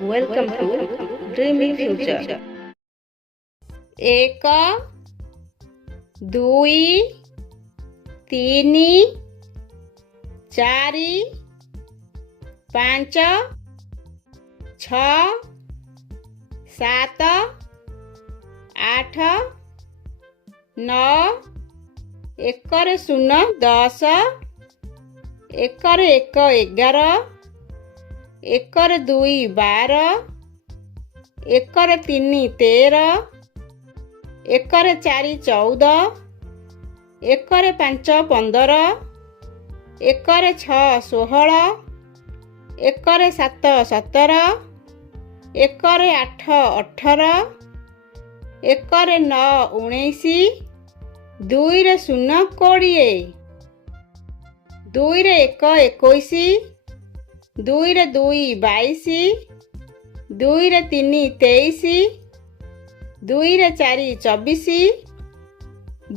Welcome to Dreamy Future. ଏକ ଦୁଇ ତିନି ଚାରି ପାଞ୍ଚ ଛଅ ସାତ ଆଠ ନଅ ଏକରେ ଶୂନ 10 ଏକରେ 1 11 ଏକରେ 2 12 ଏକରେ 3 13 ଏକରେ 4 14 ଏକରେ 5 15 ଏକରେ 6 16 ଏକରେ 7 17 ଏକରେ 8 18 ଏକରେ 9 19 ଦୁଇରେ 0 20 ଦୁଇରେ 1 21 ଦୁଇରେ 2 22 ଦୁଇରେ 3 23 ଦୁଇରେ 4 24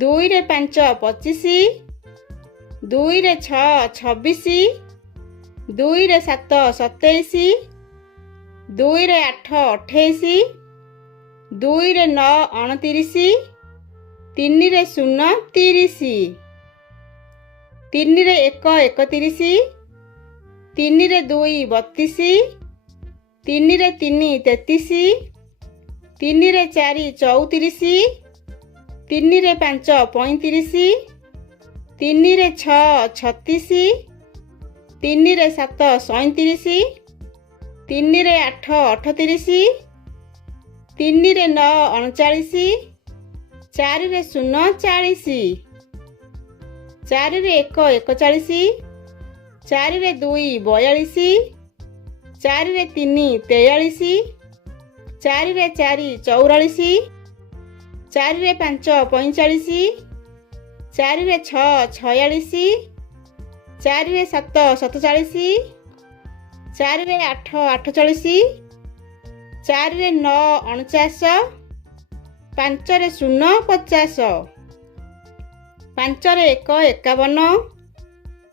ଦୁଇରେ 5 25 ଦୁଇରେ 6 26 ଦୁଇରେ 7 27 ଦୁଇରେ 8 28 ଦୁଇରେ 9 29 ତିନିରେ 0 30 ତିନିରେ 1 31 ତିନିରେ 2 32 ତିନିରେ 3 33 ତିନିରେ 4 34 ତିନିରେ 5 35 ତିନିରେ 6 36 ତିନିରେ 7 37 ତିନିରେ 8 38 ତିନିରେ 9 39 ଚାରିରେ 0 40 ଚାରିରେ 1 41 ଚାରିରେ 2 42 ଚାରିରେ 3 43 ଚାରିରେ 4 44 ଚାରିରେ 5 45 ଚାରିରେ 6 46 ଚାରିରେ 7 47 ଚାରିରେ 8 48 ଚାରିରେ 9 49 ପାଞ୍ଚରେ 0 50 ପାଞ୍ଚରେ 1 51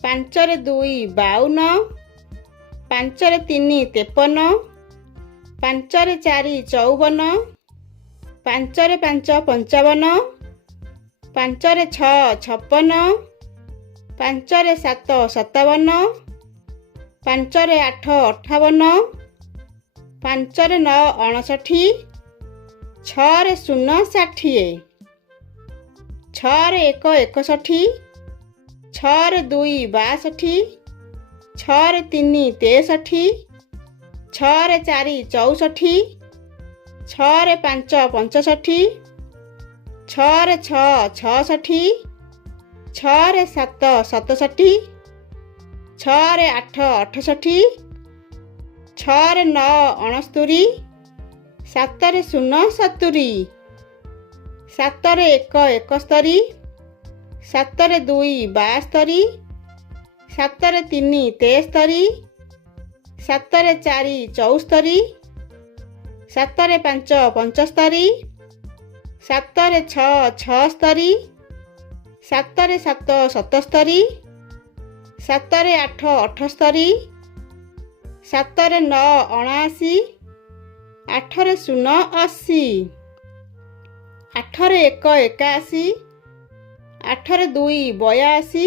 ପାଞ୍ଚରେ 2 52 ପାଞ୍ଚରେ 3 53 ପାଞ୍ଚରେ 4 54 ପାଞ୍ଚରେ 5 55 ପାଞ୍ଚରେ 6 56 ପାଞ୍ଚରେ 7 57 ପାଞ୍ଚରେ 8 58 ପାଞ୍ଚରେ 9 59 ଛଅରେ 0 60 ଛଅରେ 1 61 ଛଅରେ 2 62 ଛଅରେ 3 63 ଛଅରେ 4 64 ଛଅରେ 5 65 ଛଅରେ 6 66 ଛଅରେ 7 67 ଛଅରେ 8 68 ଛଅରେ 9 69 ସାତରେ 0 70 ସାତରେ 1 71 ସାତରେ 2 72 ସାତରେ 3 73 ସାତରେ 4 74 ସାତରେ 5 75 ସାତରେ 6 76 ସାତରେ 7 77 ସାତରେ 8 78 ସାତରେ 9 79 ଆଠରେ 0 80 ଆଠରେ 1 81 ଆଠରେ 2 82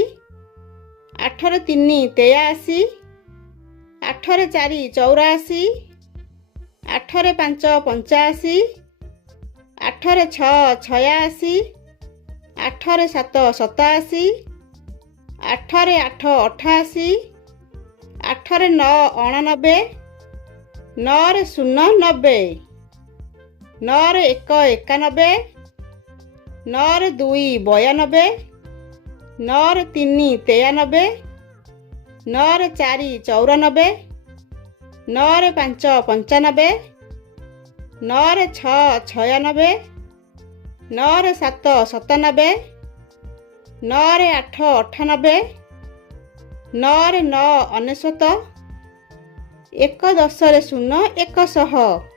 ଆଠରେ 3 83 ଆଠରେ 4 84 ଆଠରେ 5 85 ଆଠରେ 6 86 ଆଠରେ 7 87 ଆଠରେ 8 88 ଆଠରେ 9 89 9ରେ 0 90 9ରେ 1 91 9ରେ 2 92 9ରେ 3 93 9ରେ 4 94 9ରେ 5 95 9ରେ 6 96 9ରେ 7 97 9ରେ 8 98 9ରେ 9 99 1 10ରେ 0 100